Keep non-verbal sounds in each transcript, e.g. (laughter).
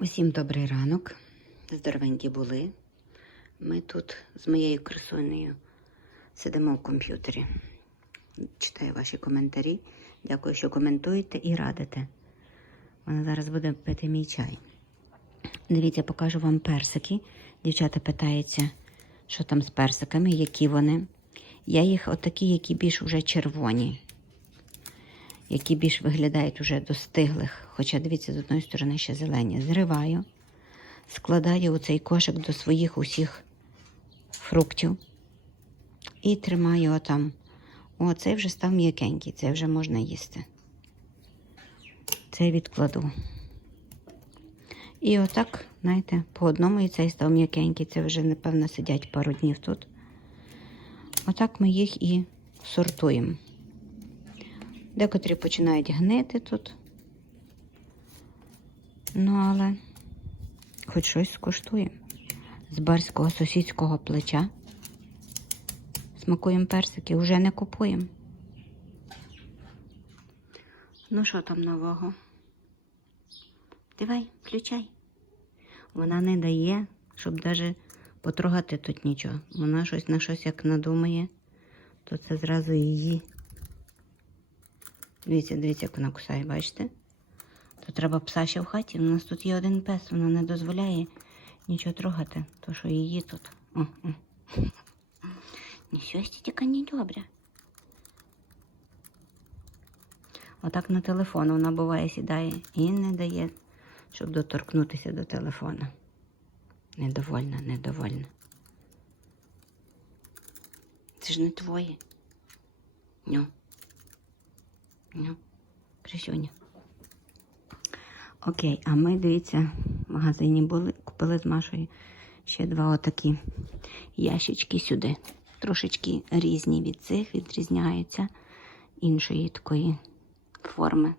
Усім добрий ранок. Здоровенькі були. Ми тут з моєю красунею сидимо в комп'ютері. Читаю ваші коментарі. Дякую, що коментуєте і радите. Вона зараз буде пити мій чай. Дивіться, покажу вам персики. Дівчата питаються, що там з персиками, які вони. Я їх отакі, які більш уже червоні, які більш виглядають уже достиглих. Хоча, дивіться, з одної сторони ще зелені. Зриваю, складаю у цей кошик до своїх усіх фруктів і тримаю отам. О, цей вже став м'якенький, цей вже можна їсти. Цей відкладу. І отак, знаєте, по одному і цей став м'якенький. Це вже, напевно, сидять пару днів тут. Отак ми їх і сортуємо. Декотрі починають гнити тут. Ну, але хоч щось скуштуємо. З барського сусідського плеча. Смакуємо персики, вже не купуємо. Ну, що там нового? Давай, включай. Вона не дає, щоб навіть потрогати тут нічого. Вона щось на щось як надумає, то це зразу її. Дивіться, дивіться, як вона кусає, бачите? То треба пса ще в хаті. У нас тут є один пес, вона не дозволяє нічого трогати, то що її тут. О, о. Тільки не добре. Отак на телефон вона буває сідає і не дає, щоб доторкнутися до телефона. Недовольна, недовольна. Це ж не твоє. Ню. Ню. Крисюня. Окей, а ми, дивіться, в магазині були, купили з Машою ще два отакі ящички сюди. Трошечки різні від цих, відрізняються іншої такої форми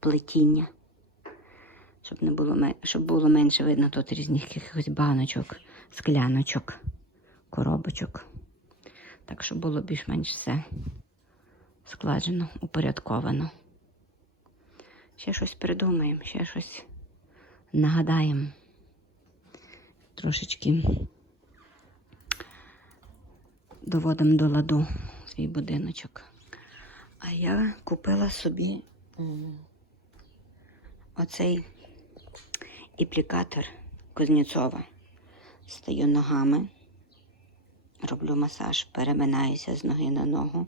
плетіння. Щоб не було щоб було менше видно тут різних якихось баночок, скляночок, коробочок. Так, щоб було більш-менш все складено, упорядковано. Ще щось придумаємо, ще щось нагадаємо. Трошечки доводимо до ладу свій будиночок. А я купила собі оцей іплікатор Кузнєцова. Стаю ногами, роблю масаж, переминаюся з ноги на ногу.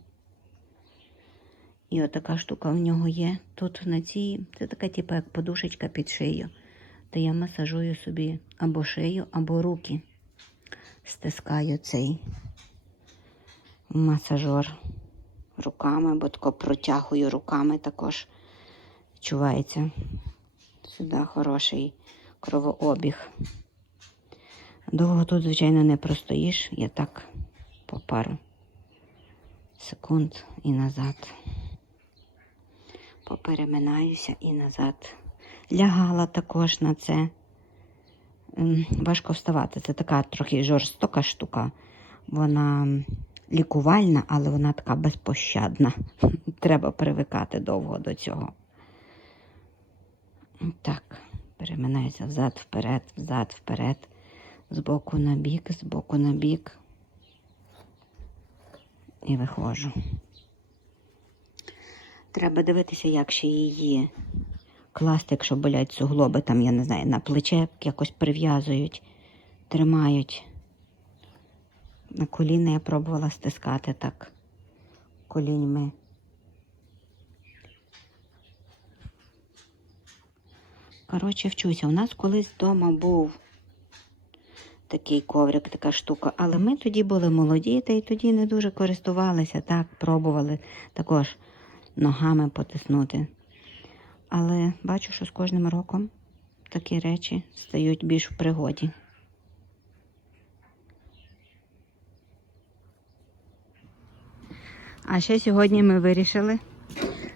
І отака штука в нього є. Тут на цій, це така, типу, як подушечка під шию. То я масажую собі або шию, або руки. Стискаю цей масажер руками, бо тако протягую руками також. Відчувається сюди хороший кровообіг. Довго тут, звичайно, не простоїш. Я так по пару секунд і назад. Попереминаюся і назад. Лягала також на це. Ем, Важко вставати. Це така трохи жорстока штука. Вона лікувальна, але вона така безпощадна. (laughs) Треба привикати довго до цього. Так, переминаюся взад, вперед, взад, вперед, з боку на бік, з боку на бік. І виходжу. Треба дивитися, як ще її класти, якщо болять суглоби, там, я не знаю, на плече якось прив'язують, тримають. На коліна я пробувала стискати так коліньми. Коротше, вчуся. У нас колись вдома був такий коврик, така штука, але ми тоді були молоді, та й тоді не дуже користувалися, так, пробували також ногами потиснути. Але бачу, що з кожним роком такі речі стають більш в пригоді. А ще сьогодні ми вирішили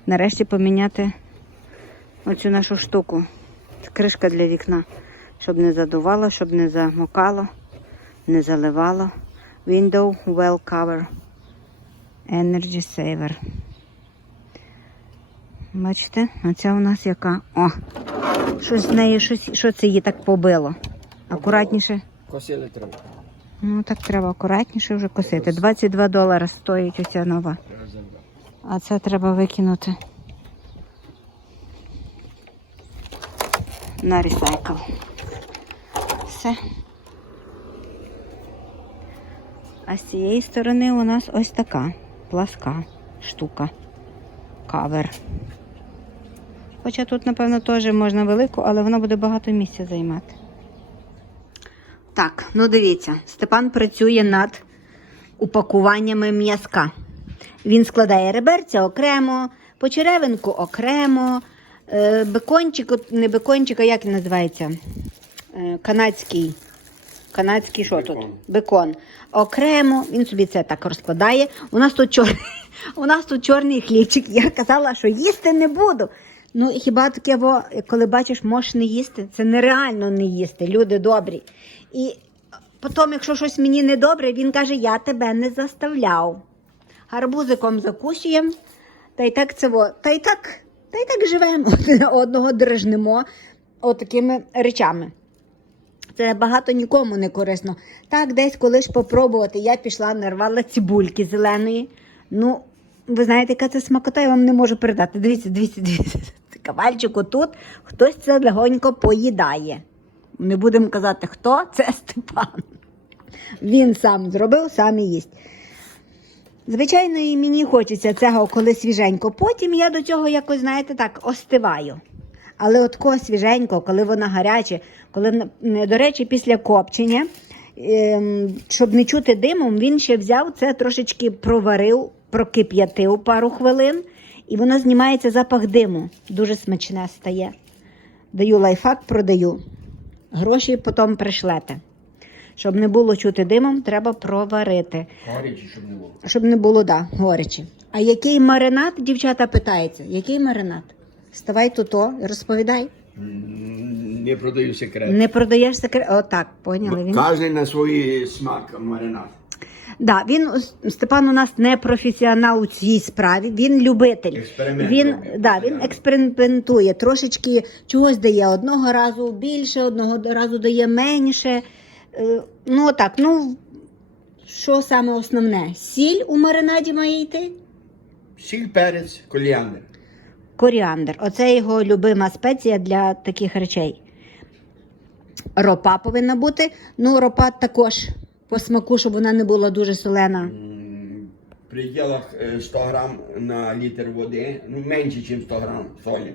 нарешті поміняти оцю нашу штуку. Кришка для вікна, щоб не задувало, щоб не замокало, не заливало. Window Well Cover Energy Saver. Бачите, оця у нас яка. О! Щось з нею, щось, що це її так побило. Акуратніше. Косили треба. Ну так треба акуратніше вже косити. 22 долари стоїть оця нова. А це треба викинути на ресайкл. Все. А з цієї сторони у нас ось така пласка штука. Кавер. Хоча тут, напевно, теж можна велику, але вона буде багато місця займати. Так, ну дивіться, Степан працює над упакуваннями м'язка. Він складає реберця окремо, почеревинку окремо, е, бекончик, не бекончик, а як він називається? Е, канадський. Канадський що тут? Бекон. Бекон. Окремо, він собі це так розкладає. У нас тут чорний, (laughs) у нас тут чорний хлібчик. Я казала, що їсти не буду. Ну хіба таке, во, коли бачиш, можеш не їсти? Це нереально не їсти, люди добрі. І потім, якщо щось мені не добре, він каже, я тебе не заставляв. Гарбузиком закусуємо, та й так це во, та й так, та й так живемо (laughs) одного дрижнемо отакими речами. Це багато нікому не корисно. Так, десь коли ж попробувати, я пішла, нарвала цибульки зеленої. Ну, ви знаєте, яка це смакота, я вам не можу передати. Дивіться, дивіться, дивіться. Кавальчик отут, хтось це легонько поїдає. Не будемо казати, хто (laughs) це Степан. Він сам зробив, сам і їсть. Звичайно, і мені хочеться цього, коли свіженько. Потім я до цього якось, знаєте, так, остиваю. Але от ко свіженько, коли вона гаряче, коли, до речі, після копчення, ем, щоб не чути димом, він ще взяв це трошечки проварив, прокип'ятив пару хвилин, і воно знімається запах диму. Дуже смачне стає. Даю лайфхак, продаю. Гроші потім пришлете. Щоб не було чути димом, треба проварити. Горячі, щоб не було. Щоб не було, да, горечі. А який маринад, дівчата питаються, який маринад? Ставай тут, розповідай. Не продаю секрет. Не продаєш секрет. Отак, поняли. Він... Кожен на свій смак маринад. Да, він Степан у нас не професіонал у цій справі, він любитель. Він, да, він експериментує, трошечки чогось дає одного разу більше, одного разу дає менше. Е, Ну так, ну що саме основне? Сіль у маринаді має йти? Сіль, перець, коліандр. Коріандр. Оце його любима спеція для таких речей. Ропа повинна бути. Ну, ропа також по смаку, щоб вона не була дуже солена. В пределах е, 100 грам на літр води, ну менше, ніж 100 грам солі.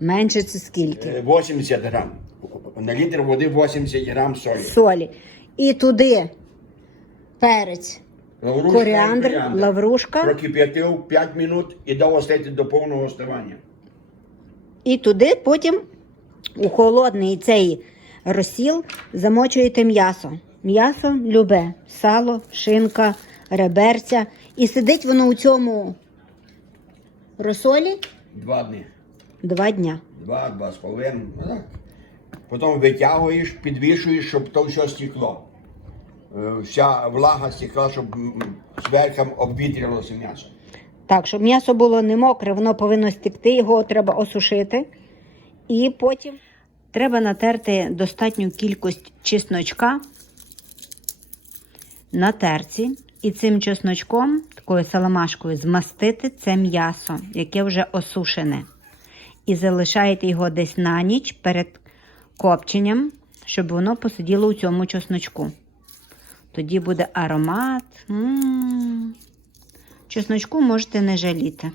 Менше це скільки? Е, 80 грам. На літр води 80 грам солі. Солі. І туди перець, Лаврушка і коріандр, лаврушка. Прокип'ятив 5 минут і дав остати до повного остивання. І туди потім у холодний цей розсіл замочуєте м'ясо. М'ясо любе, сало, шинка, реберця. І сидить воно у цьому розсолі Два дні. два дня. Два, два з половиною. ну так. Потім витягуєш, підвішуєш, щоб то все стекло. Е, Вся влага стекла, щоб м, зверху обвітрювалося м'ясо. Так, щоб м'ясо було не мокре, воно повинно стекти, його треба осушити. І потім треба натерти достатню кількість чесночка на терці. І цим чесночком, такою саламашкою, змастити це м'ясо, яке вже осушене. І залишаєте його десь на ніч перед копченням, щоб воно посиділо у цьому чесночку. Тоді буде аромат. М. Чесночку можете не жаліти.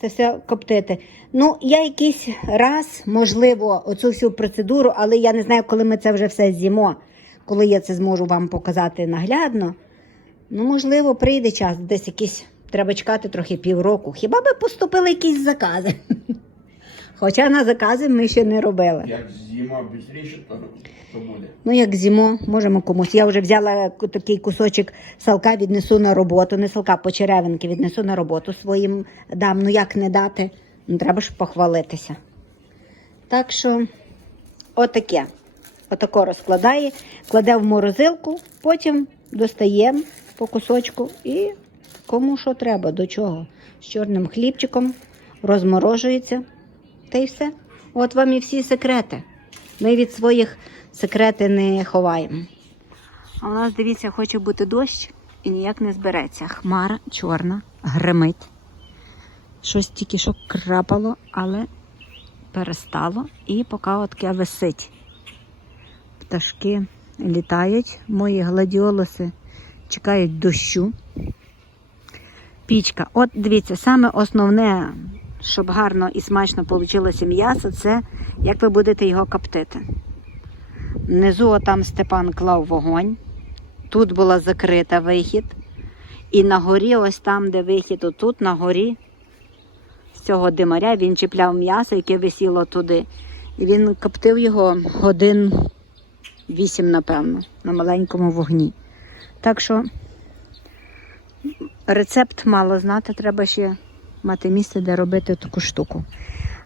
Це все коптити. Ну, я якийсь раз, можливо, оцю всю процедуру, але я не знаю, коли ми це вже все з'їмо, коли я це зможу вам показати наглядно. Ну, можливо, прийде час, десь якийсь треба чекати трохи півроку. Хіба би поступили якісь закази? (laughs) Хоча на закази ми ще не робили. Як швидше, то, то буде. Ну, як зімо, можемо комусь. Я вже взяла такий кусочок салка, віднесу на роботу. Не салка, почеревинки віднесу на роботу своїм дам. Ну як не дати? Ну, треба ж похвалитися. Так що, отаке. Отако розкладає, кладе в морозилку, потім достаємо по кусочку і кому що треба, до чого. З чорним хлібчиком. розморожується. Та й все. От вам і всі секрети. Ми від своїх секрети не ховаємо. А у нас, дивіться, хоче бути дощ і ніяк не збереться. Хмара чорна, гримить. Щось тільки що крапало, але перестало. І поки таке висить. Пташки літають, мої гладіолуси чекають дощу. Пічка. От дивіться, саме основне, щоб гарно і смачно вийшло м'ясо, це як ви будете його коптити. Внизу там Степан клав вогонь. Тут була закрита вихід. І на горі, ось там, де вихід, отут на горі з цього димаря він чіпляв м'ясо, яке висіло туди. І він коптив його годин вісім, напевно, на маленькому вогні. Так що рецепт мало знати, треба ще мати місце, де робити таку штуку.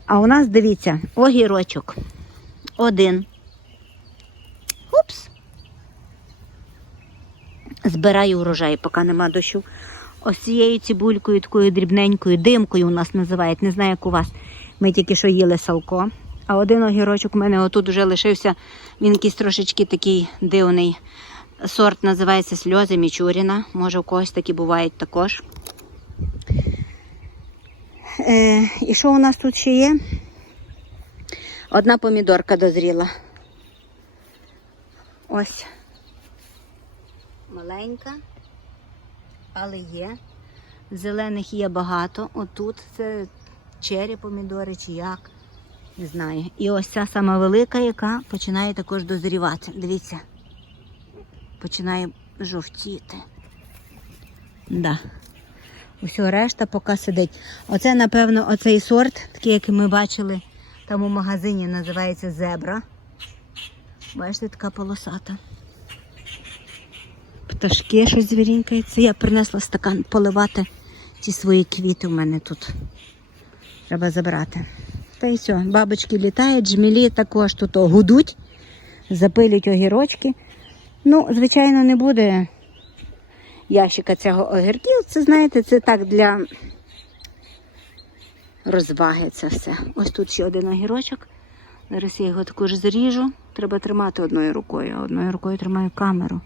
А у нас, дивіться, огірочок. Один. Упс. Збираю урожай, поки нема дощу. Ось цією цибулькою, такою дрібненькою, димкою у нас називають, не знаю, як у вас. Ми тільки що їли салко. А один огірочок у мене отут вже лишився. Він якийсь трошечки такий дивний. Сорт називається сльози Мічуріна. Може, у когось такі бувають також. Е, і що у нас тут ще є? Одна помідорка дозріла. Ось. Маленька, але є. Зелених є багато. Отут це чері помідори чи як. Не знаю. І ось ця сама велика, яка починає також дозрівати. Дивіться. Починає жовтіти. Да. Усього решта поки сидить. Оце, напевно, оцей сорт, такий, як ми бачили там у магазині, називається зебра. Бачите, така полосата. Пташки щось звірінькається. Я принесла стакан поливати ці свої квіти у мене тут. Треба забрати. Та й все, бабочки літають, жмілі також тут гудуть, запилюють огірочки. Ну, звичайно, не буде ящика цього огірків. Це, знаєте, це так для розваги це все. Ось тут ще один огірочок. Зараз я його також зріжу. Треба тримати одною рукою, а одною рукою тримаю камеру.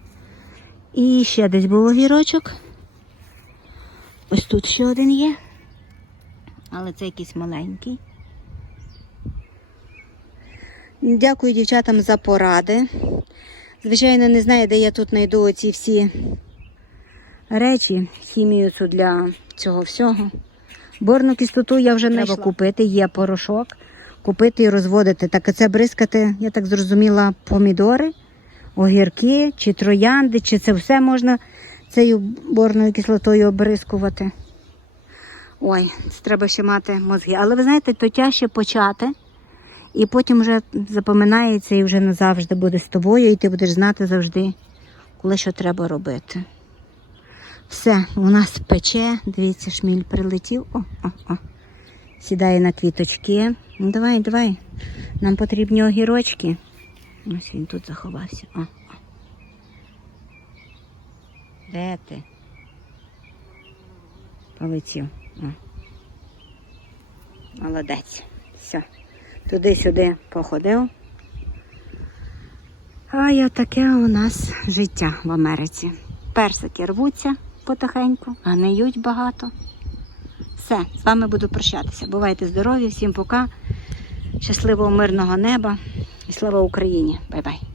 І ще десь був огірочок. Ось тут ще один є. Але це якийсь маленький. Дякую дівчатам за поради. Звичайно, не знаю, де я тут знайду оці всі речі, хімію цю для цього всього. Борну кислоту я вже не треба купити, є порошок, купити і розводити. Так це бризкати, я так зрозуміла, помідори, огірки, чи троянди, чи це все можна цією борною кислотою обрискувати. Ой, це треба ще мати мозги. Але ви знаєте, то тяжче почати. І потім вже запоминається і вже назавжди буде з тобою, і ти будеш знати завжди, коли що треба робити. Все, у нас пече, дивіться, шміль прилетів. О, о, о. Сідає на квіточки. Ну, давай, давай. Нам потрібні огірочки. Ось він тут заховався. О, о. Де ти? Полетів. О. Молодець. Все. Туди-сюди походив. А я таке у нас життя в Америці. Персики рвуться потихеньку, гниють багато. Все, з вами буду прощатися. Бувайте здорові, всім пока. Щасливого мирного неба і слава Україні. Бай-бай.